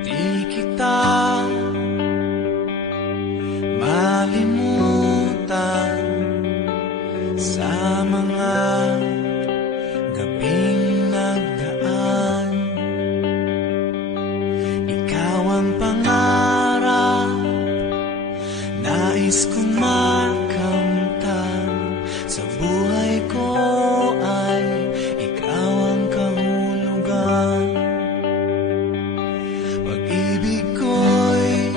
Di kita malimutan sa mga gabing nagdaan. Ikaw ang pangarap, nais kong makamtan. Sa buhay ko ay ikaw ang kahulugan. Pag-ibig ko'y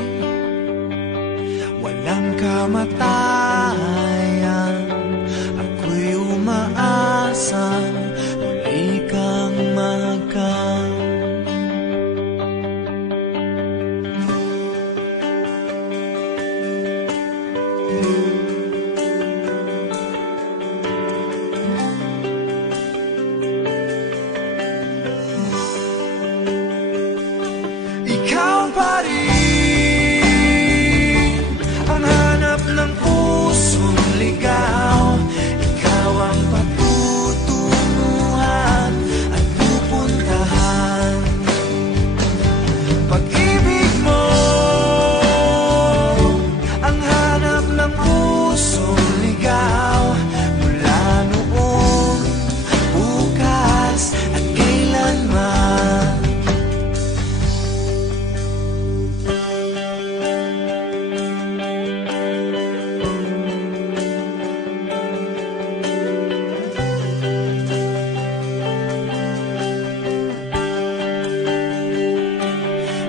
walang kamatayan. Ako'y umaasa muli kang mahagkan. Ikaw pa rin ang hanap ng pusong ligaw. Ikaw ang patutunguhan at pupuntahan. Pag-ibig mo ang hanap ng pusong ligaw. Mula noon, bukas at kailanman.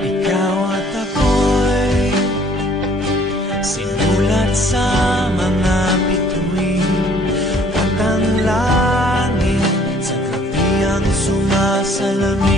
Ikaw at ako'y sinulat sa mga bituin. At ang langit sa gabi ang sumasalamin.